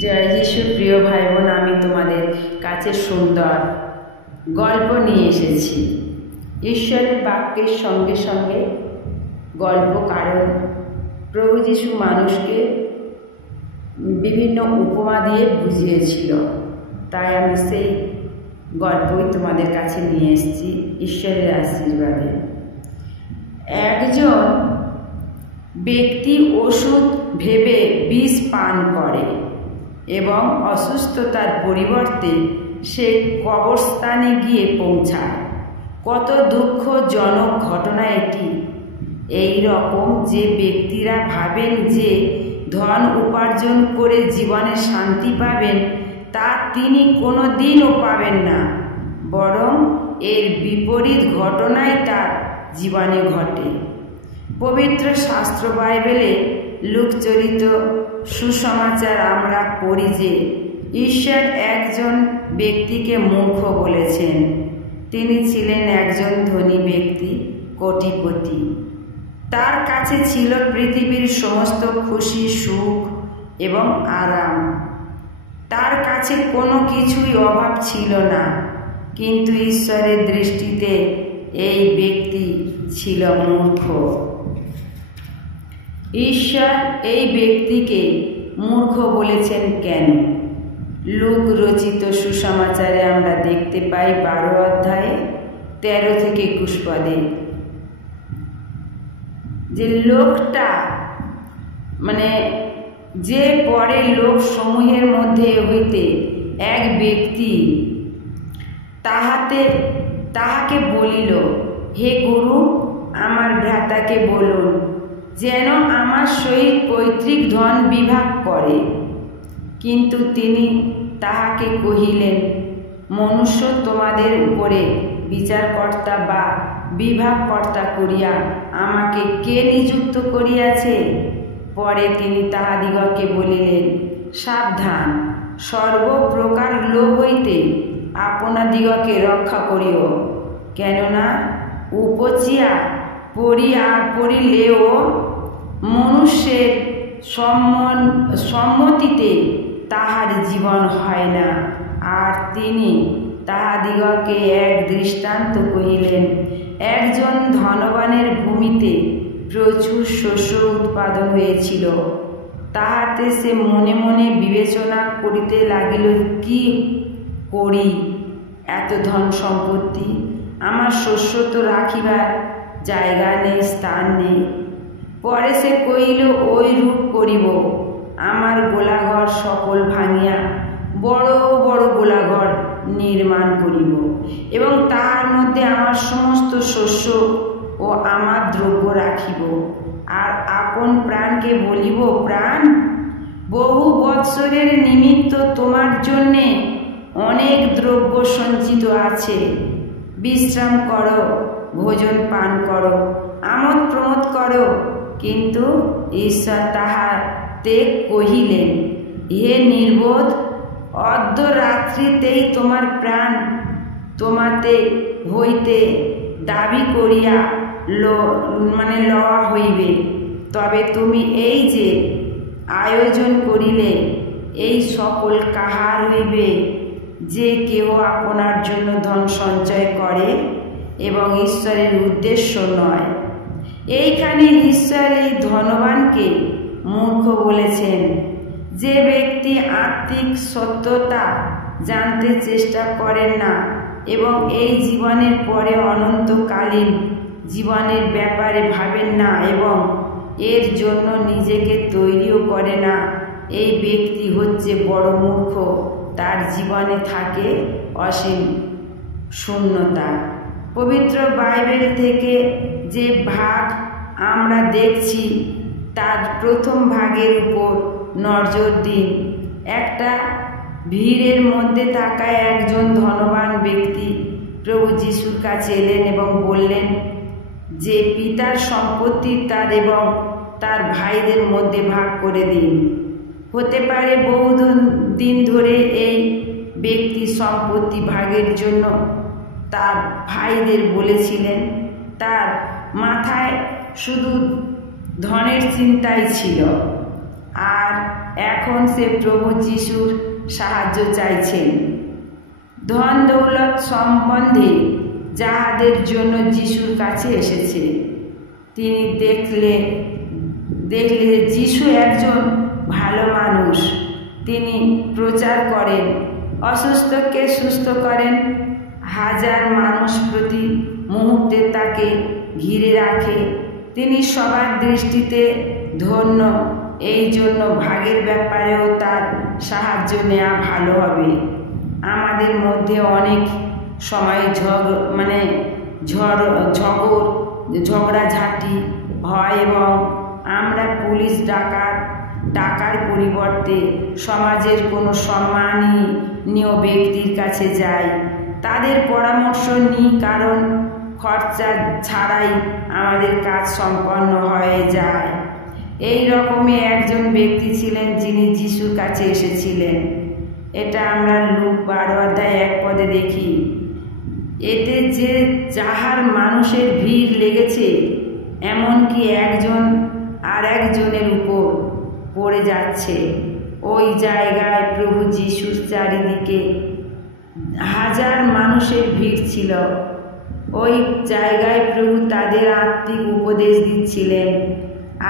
জয় যিশু। প্রিয় ভাই বোন, আমি তোমাদের কাছে সুন্দর গল্প নিয়ে এসেছি। ঈশ্বরের বাক্যের সঙ্গে সঙ্গে গল্প, কারণ প্রভু যিশু মানুষকে বিভিন্ন উপমা দিয়ে বুঝিয়েছিল, তাই আমি সেই গল্পই তোমাদের কাছে নিয়ে এসেছি ঈশ্বরের আশীর্বাদে। একজন ব্যক্তি ওষুধ ভেবে বিষ পান করে এবং অসুস্থতার পরিবর্তে সে কবরস্থানে গিয়ে পৌঁছায়। কত দুঃখজনক ঘটনা এটি। এই রকম যে ব্যক্তিরা ভাবেন যে ধন উপার্জন করে জীবনে শান্তি পাবেন, তা তিনি কোনো দিনও পাবেন না, বরং এর বিপরীত ঘটনাই তার জীবনে ঘটে। পবিত্র শাস্ত্র বাইবেলে লুকচরিত সুসমাচার আমরা পড়ি যে ঈশ্বর একজন ব্যক্তিকে মূর্খ বলেছেন। তিনি ছিলেন একজন ধনী ব্যক্তি, কোটিপতি। তার কাছে ছিল পৃথিবীর সমস্ত খুশি, সুখ এবং আরাম। তার কাছে কোনো কিছুই অভাব ছিল না, কিন্তু ঈশ্বরের দৃষ্টিতে এই ব্যক্তি ছিল মূর্খ। ঈশ্বর এই ব্যক্তিকে মূর্খ বলেছেন কেন? লুক রচিত সুসমাচারে আমরা দেখতে পাই 12 অধ্যায়ে 13 থেকে 21 পদে যে লোকটা যে পরে লোক সমূহের মধ্যে হইতে এক ব্যক্তি তাহাকে বলিল, হে গুরু, আমার ভ্রাতাকে বলুন যেন আমার সহিত পৈতৃক ধন বিভাগ করে। কিন্তু তিনি তাহাকে কহিলেন, মনুষ্য তোমাদের উপরে বিচারকর্তা বা বিভাগকর্তা করিয়া আমাকে কে নিযুক্ত করিয়াছে? পরে তিনি তাহাদিগকে বলিলেন, সাবধান, সর্বপ্রকার লোভ হইতে আপনাদিগকে রক্ষা করিও, কেননা উপচিয়া পড়িলেও মনুষ্যের সম্মতিতে তাহার জীবন হয় না। আর তিনি তাহাদিগকে এক দৃষ্টান্ত কহিলেন, একজন ধনবানের ভূমিতে প্রচুর শস্য উৎপাদন হয়েছিল। তাহাতে সে মনে মনে বিবেচনা করিতে লাগিল, কি করি, এত ধন সম্পত্তি, আমার শস্য তো রাখিবার জায়গা নেই, স্থান নেই। পরে সে কহিল, ওই রূপ করিব, আমার গোলাঘর সকল ভাঙিয়া বড় বড় গোলাঘর নির্মাণ করিব এবং তাহার মধ্যে আমার সমস্ত শস্য ও আমার দ্রব্য রাখিব। আর আপন প্রাণকে বলিব, প্রাণ, বহু বৎসরের নিমিত্ত তোমার জন্যে অনেক দ্রব্য সঞ্চিত আছে, বিশ্রাম করো, ভোজন পান করো, আমোদ প্রমোদ করো। কিন্তু ঈশ্বর তাহাতে কহিলেন, হে নির্বোধ, অর্ধরাত্রিতেই তোমার প্রাণ তোমাতে হইতে দাবি করিয়া লওয়া হইবে। তবে তুমি এই যে আয়োজন করিলে, এই সকল কাহার হইবে? যে কেউ আপনার জন্য ধন সঞ্চয় করে এবং ঈশ্বরের উদ্দেশ্য নয়। এইখানে ঈশ্বর এই ধনবানকে মূর্খ বলেছেন। যে ব্যক্তি আত্মিক সত্যতা জানতে চেষ্টা করেন না এবং এই জীবনের পরে অনন্তকালীন জীবনের ব্যাপারে ভাবেন না এবং এর জন্য নিজেকে তৈরিও করে না, এই ব্যক্তি হচ্ছে বড় মূর্খ। তার জীবনে থাকে অসীম শূন্যতা। পবিত্র বাইবেল থেকে যে ভাগ আমরা দেখছি তার প্রথম ভাগের উপর নজর দিন। একটা ভিড়ের মধ্যে থাকা একজন ধনবান ব্যক্তি প্রভু যিশুর কাছে এলেন এবং বললেন যে পিতার সম্পত্তি তার এবং তার ভাইদের মধ্যে ভাগ করে দিন। হতে পারে বহুদিন ধরে এই ব্যক্তি সম্পত্তি ভাগের জন্য তার ভাইদের বলেছিলেন। তার মাথায় শুধু ধনের চিন্তাই ছিল। আর এখন সে প্রভু যিশুর সাহায্য চাইছেন। ধন দৌলত সম্বন্ধে যাহাদের জন্য যিশুর কাছে এসেছে, তিনি দেখলে যিশু একজন ভালো মানুষ। তিনি প্রচার করেন, অসুস্থকে সুস্থ করেন, হাজার মানুষ প্রতি মুহূর্তে তাকে ঘিরে রাখে। তিনি সবার দৃষ্টিতে ধন্য, এই জন্য ভাগের ব্যাপারেও তার সাহায্য নেওয়া ভালো হবে। আমাদের মধ্যে অনেক সময় ঝগড়াঝাটি হয় এবং আমরা পুলিশ ডাকার পরিবর্তে সমাজের কোনো সম্মানীয় ব্যক্তির কাছে যাই, তাদের পরামর্শ নিই, কারণ খরচা ছাড়াই আমাদের কাজ সম্পন্ন হয়ে যায়। এই রকমই একজন ব্যক্তি ছিলেন যিনি যিশুর কাছে এসেছিলেন। এটা আমরা লুক 12:1 দেখি। এতে যে যাহার মানুষের ভিড় লেগেছে, এমনকি একজন আর একজনের উপর পড়ে যাচ্ছে। ওই জায়গায় প্রভু যিশুর চারিদিকে হাজার মানুষের ভিড় ছিল। ওই জায়গায় প্রভু তাদের আত্মিক উপদেশ দিচ্ছিলেন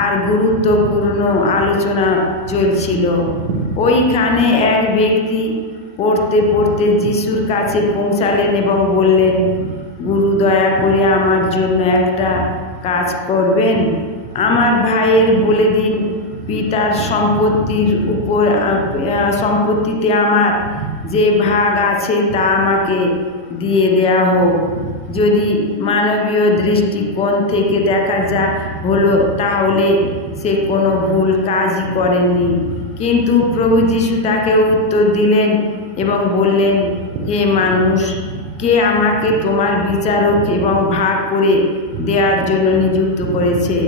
আর গুরুত্বপূর্ণ আলোচনা চলছিল। ওইখানে এক ব্যক্তি পড়তে পড়তে যিশুর কাছে পৌঁছালেন এবং বললেন, গুরু, দয়া করে আমার জন্য একটা কাজ করবেন। আমার ভাইয়ের বলে দিন পিতার সম্পত্তিতে আমার যে ভাগ আছে তা আমাকে দিয়ে দেয়া হোক। যদি মানবীয় দৃষ্টিকোণ থেকে দেখা হলো তাহলে সে কোনো ভুল কাজই করেননি। কিন্তু প্রভু যিশু তাকে উত্তর দিলেন এবং বললেন, হে মানুষ, কে আমাকে তোমার বিচারক এবং ভাগ করে দেওয়ার জন্য নিযুক্ত করেছে?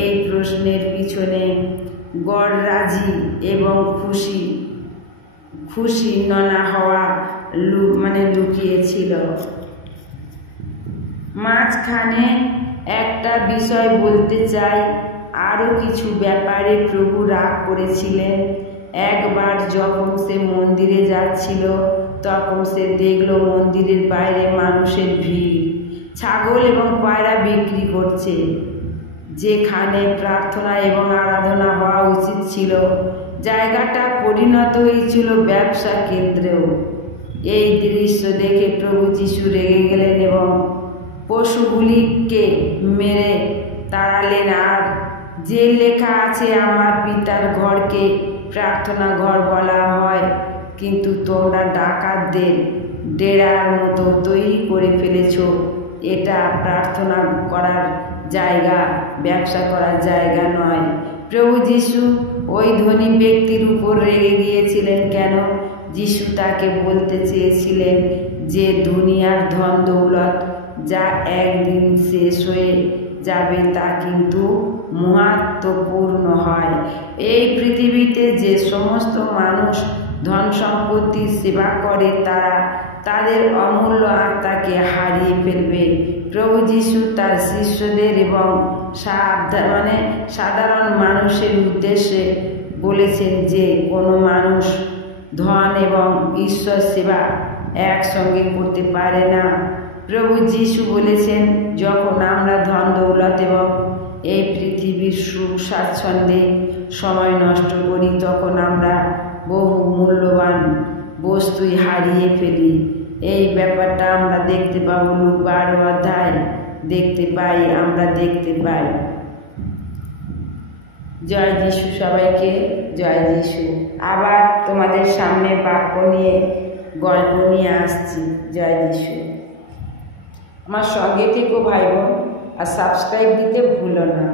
এই প্রশ্নের পিছনে গড়রাজি এবং খুশি ননা হওয়া লুকিয়েছিল। মাঝখানে একটা বিষয় বলতে চাই। আরও কিছু ব্যাপারে প্রভু রাগ করেছিলেন। একবার যখন সে মন্দিরে যাচ্ছিল, তখন সে দেখল মন্দিরের বাইরে মানুষের ভিড় ছাগল এবং পায়রা বিক্রি করছে। যেখানে প্রার্থনা এবং আরাধনা হওয়া উচিত ছিল, জায়গাটা পরিণত হয়েছিল ব্যবসা কেন্দ্রেও। এই দৃশ্য দেখে প্রভু যিশু রেগে গেলেন এবং পশুগুলিকে মেরে তাড়ালেন। আর যে লেখা আছে, আমার পিতার ঘরকে প্রার্থনা ঘর বলা হয়, কিন্তু তোমরা ডাকাতদের ডেরার মতো তৈরি করে ফেলেছ। এটা প্রার্থনা করার জায়গা, ব্যবসা করার জায়গা নয়। প্রভু যিশু ওই ধনী ব্যক্তির উপর রেগে গিয়েছিলেন কেন? যিশু তাকে বলতে চেয়েছিলেন যে দুনিয়ার ধন দৌলত যা একদিন শেষ হয়ে যাবে তা কিন্তু মহত্বপূর্ণ হয়। এই পৃথিবীতে যে সমস্ত মানুষ ধন সম্পত্তির সেবা করে তারা তাদের অমূল্য আত্মাকে হারিয়ে ফেলবে। প্রভু যিশু তার শিষ্যদের এবং সাধারণ মানুষের উদ্দেশ্যে বলেছেন যে কোনো মানুষ ধন এবং ঈশ্বর সেবা একসঙ্গে করতে পারে না। প্রভু যিশু বলেছেন, যখন আমরা ধন দৌলত এবং এই পৃথিবীর সুখ স্বাচ্ছন্দ্যে সময় নষ্ট করি, তখন আমরা বহু মূল্যবান বস্তুই হারিয়ে ফেলি। এই ব্যাপারটা আমরা দেখতে পাবো লুক 12 আমরা দেখতে পাই। জয় যিশু, সবাইকে জয় যিশু। আবার তোমাদের সামনে বাক্য নিয়ে গল্প নিয়ে আসছি। জয় যিশু। আমার সঙ্গে থেকো ভাই বোন, আর সাবস্ক্রাইব দিতে ভুলো না।